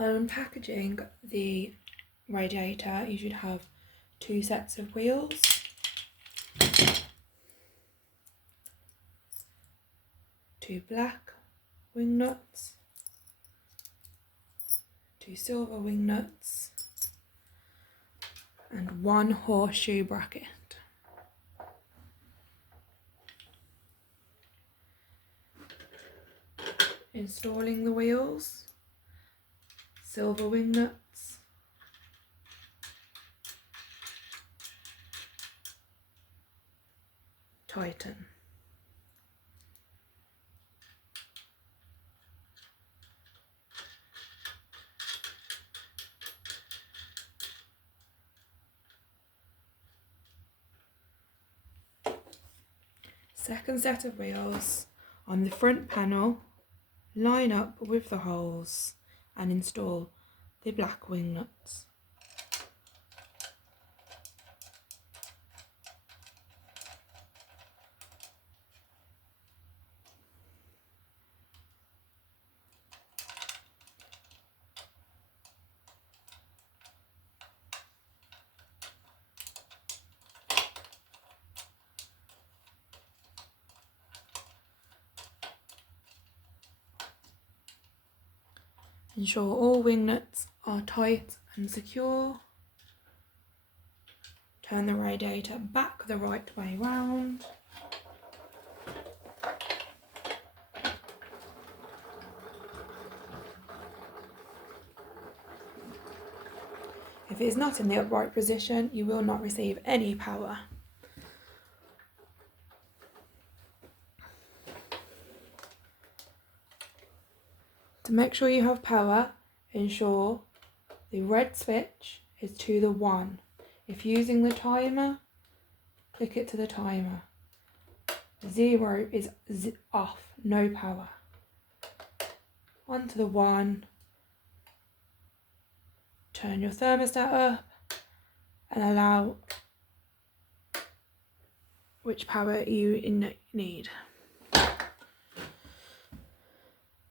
On packaging the Radiator, you should have 2 sets of wheels, 2 black wing nuts, 2 silver wing nuts, and 1 horseshoe bracket. Installing the wheels, silver wing nuts, tighten. Second set of wheels on the front panel, line up with the holes and install the black wing nuts. Ensure all wing nuts are tight and secure. Turn the radiator back the right way round. If it is not in the upright position, you will not receive any power. To make sure you have power, ensure the red switch is to the 1. If using the timer, click it to the timer. 0 is off, no power. Onto the 1. Turn your thermostat up and allow which power you need.